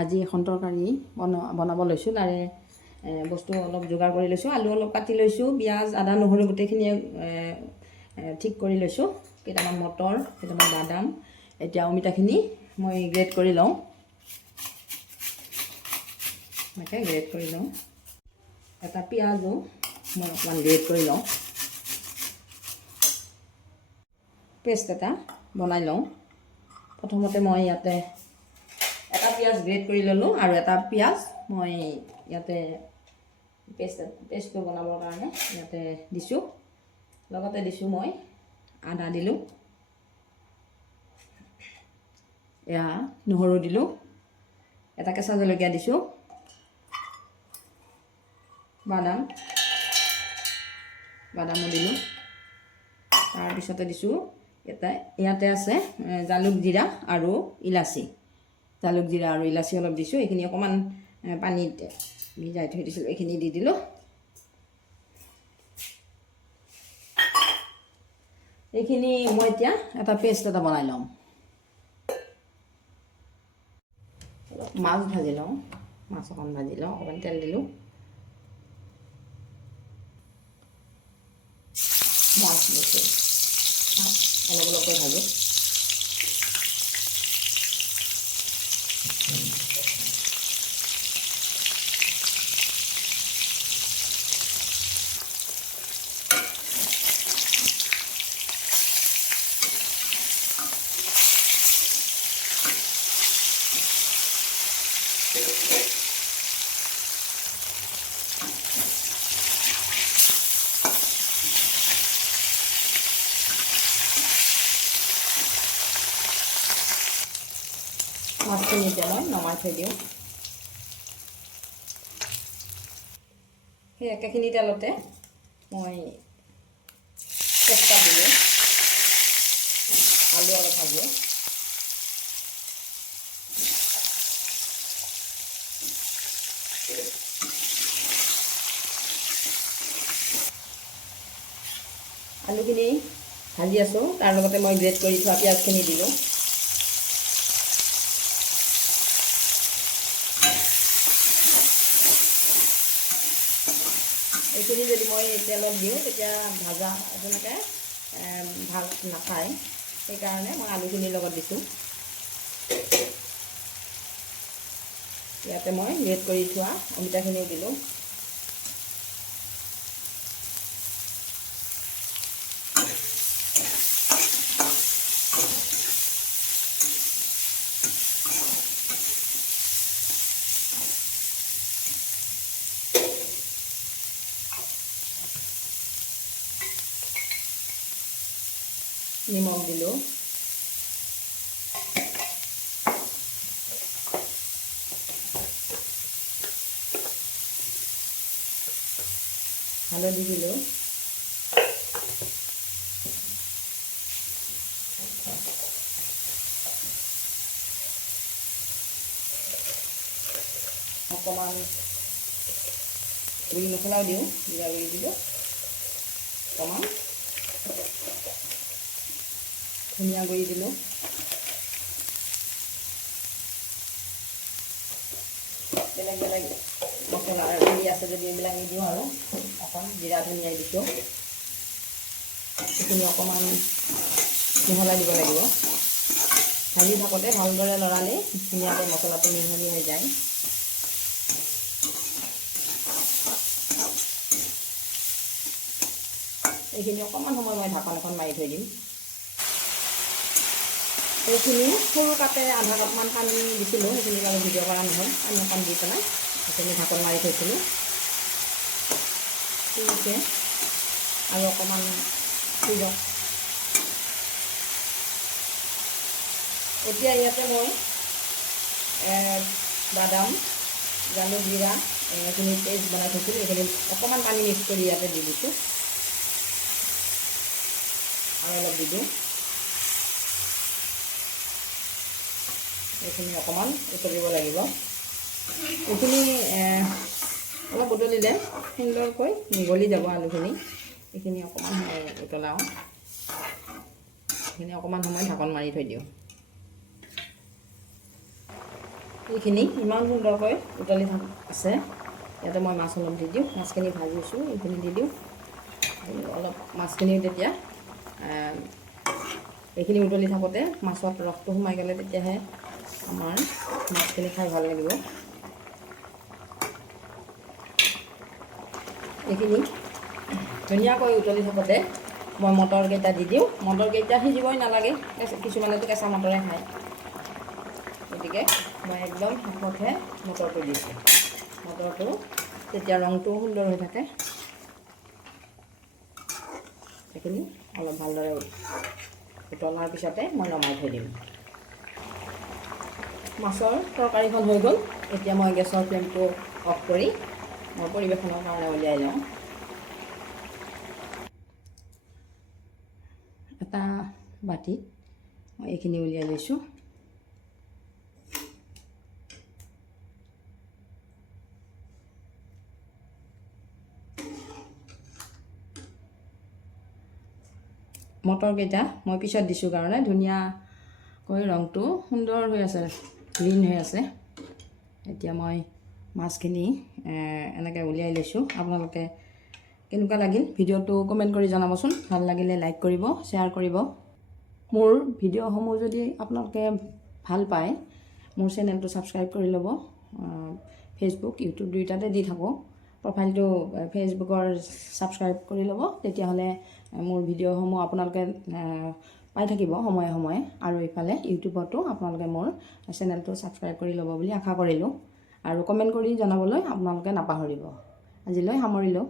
আজি এখন তৰকাৰী বনাব লৈছোঁ। তাৰে বস্তু অলপ যোগাৰ কৰি লৈছোঁ। আলু অলপ কাটি লৈছোঁ, পিঁয়াজ আদা নহৰু গোটেইখিনি ঠিক কৰি লৈছোঁ। কেইটামান মটৰ, কেইটামান বাদাম। এতিয়া অমিতাখিনি মই গ্ৰেট কৰি লওঁ। এনেকৈ গ্ৰেট কৰি লওঁ। এটা পিঁয়াজো মই অকণমান গ্ৰেট কৰি লওঁ। পেষ্ট এটা বনাই লওঁ। প্ৰথমতে মই ইয়াতে এটা পিঁয়াজ গ্ৰেট কৰি ল'লোঁ আৰু এটা পিঁয়াজ মই ইয়াতে পেষ্টটো বনাবৰ কাৰণে ইয়াতে দিছোঁ। লগতে দিছোঁ মই আদা দিলোঁ, এয়া নহৰু দিলোঁ, এটা কেঁচা জলকীয়া দিছোঁ, বাদামো দিলোঁ। তাৰপিছতে দিছোঁ ইয়াতে আছে জালুক জিৰা আৰু ইলাচি। জালুক জিৰা আৰু ইলাচি অলপ দিছোঁ। এইখিনি অকণমান পানীত ভিজাই থৈ দিছিলোঁ, এইখিনি দি দিলোঁ। এইখিনি মই এতিয়া এটা পেষ্ট এটা বনাই ল'ম। মাছ ভাজি লওঁ। মাছ অকণ ভাজি লওঁ, অকণমান তেল দিলোঁ। মাছ দিছোঁ, অলপ অলপকৈ ভাজোঁ। মাছখিনি এতিয়া মই নমাই থৈ দিওঁ। সেই একেখিনি তেলতে মই তেজপাত দিলোঁ, আলু অলপ ভাজোঁ। আলুখিনি ভাজি আছোঁ, তাৰ লগতে মই গ্ৰেট কৰি থোৱা পিঁয়াজখিনি দিলোঁ। এইখিনি যদি মই তেলত দিওঁ তেতিয়া ভাজা তেনেকৈ ভাত নাখায়, সেইকাৰণে মই আলুখিনিৰ লগত দিছোঁ। ইয়াতে মই গ্ৰেট কৰি থোৱা অমিতাখিনিও দিলোঁ। নিমখ দিলোঁ। হালধি দিলোঁ। অকণমান গুড়ি মছলাও দিওঁ, জিৰা গুড়ি দিলোঁ অকণমান, ধনিয়া গুড়ি দিলোঁ। বেলেগ বেলেগ মছলা গুড়ি আছে যদি এইবিলাক নিদিওঁ আৰু অকণ জিৰা ধনিয়া দিছোঁ। এইখিনি অকণমান মিহলাই দিব লাগিব। ভাজি থাকোঁতে ভালদৰে লৰালেই ধুনীয়াকৈ মছলাটো মিহলি হৈ যায়। এইখিনি অকণমান সময় মই ঢাকন এখন মাৰি থৈ দিম। এইখিনি সৰু কাপে আধা কাপমান পানী দিছিলোঁ, সেইখিনি বাৰু ভিডিঅ' কৰা নহ'ল। পানী অকণ দি পেলাই সেইখিনি ঢাকন মাৰি থৈছিলোঁ। ঠিক আছে, আৰু অকণমান সিজক। এতিয়া ইয়াতে মই বাদাম, জালুক জিৰা এইখিনি পেষ্ট বনাই থৈছিলোঁ, এইখিনি অকণমান পানী মিক্স কৰি ইয়াতে দি দিছোঁ। আৰু অলপ দি দিওঁ। এইখিনি অকণমান উতলিব লাগিব। এইখিনি অলপ উতলিলে সুন্দৰকৈ গলি যাব আলুখিনি। এইখিনি অকণমান সময় উতলাওঁ। এইখিনি অকণমান সময় ঢাকন মাৰি থৈ দিওঁ। এইখিনি ইমান সুন্দৰকৈ উতলি আছে। ইয়াতে মই মাছ অলপ দি দিওঁ, মাছখিনি ভাজিছোঁ, এইখিনি দি দিওঁ। অলপ মাছখিনি তেতিয়া এইখিনি উতলি থাকোঁতে মাছত ৰসটো সোমাই গ'লে তেতিয়াহে আমাৰ মাছখিনি খাই ভাল লাগিব। এইখিনি ধুনীয়াকৈ উতলি থাকোঁতে মই মটৰকেইটা দি দিওঁ। মটৰকেইটা সিজিবই নালাগে, কিছুমানেতো কেঁচা মটৰে খায়, গতিকে মই একদম শেষতহে মটৰটো দিছোঁ। মটৰটো তেতিয়া ৰংটোও সুন্দৰ হৈ থাকে। সেইখিনি অলপ ভালদৰে উতলাৰ পিছতে মই নমাই থৈ দিম। মাছৰ তৰকাৰীখন হৈ গ'ল। এতিয়া মই গেছৰ ফ্লেমটো অফ কৰি মই পৰিৱেশনৰ কাৰণে উলিয়াই লওঁ। এটা বাটিত মই এইখিনি উলিয়াই লৈছোঁ। মটৰকেইটা মই পিছত দিছোঁ কাৰণে ধুনীয়াকৈ ৰংটো সুন্দৰ হৈ আছে, গ্ৰীণ হৈ আছে। এতিয়া মই মাছখিনি এনেকৈ উলিয়াই লৈছোঁ। আপোনালোকে কেনেকুৱা লাগিল ভিডিঅ'টো কমেণ্ট কৰি জনাবচোন। ভাল লাগিলে লাইক কৰিব, শ্বেয়াৰ কৰিব। মোৰ ভিডিঅ'সমূহ যদি আপোনালোকে ভাল পায়, মোৰ চেনেলটো ছাবস্ক্ৰাইব কৰি ল'ব। ফেচবুক, ইউটিউব দুয়োটাতে দি থাকোঁ। প্ৰফাইলটো ফেচবুকৰ ছাবস্ক্ৰাইব কৰি ল'ব, তেতিয়াহ'লে মোৰ ভিডিঅ'সমূহ আপোনালোকে পাই থাকিব সময়ে সময়ে। আৰু ইফালে ইউটিউবতো আপোনালোকে মোৰ চেনেলটো ছাবস্ক্ৰাইব কৰি ল'ব বুলি আশা কৰিলোঁ। আৰু কমেণ্ট কৰি জনাবলৈ আপোনালোকে নাপাহৰিব। আজিলৈ সামৰিলোঁ।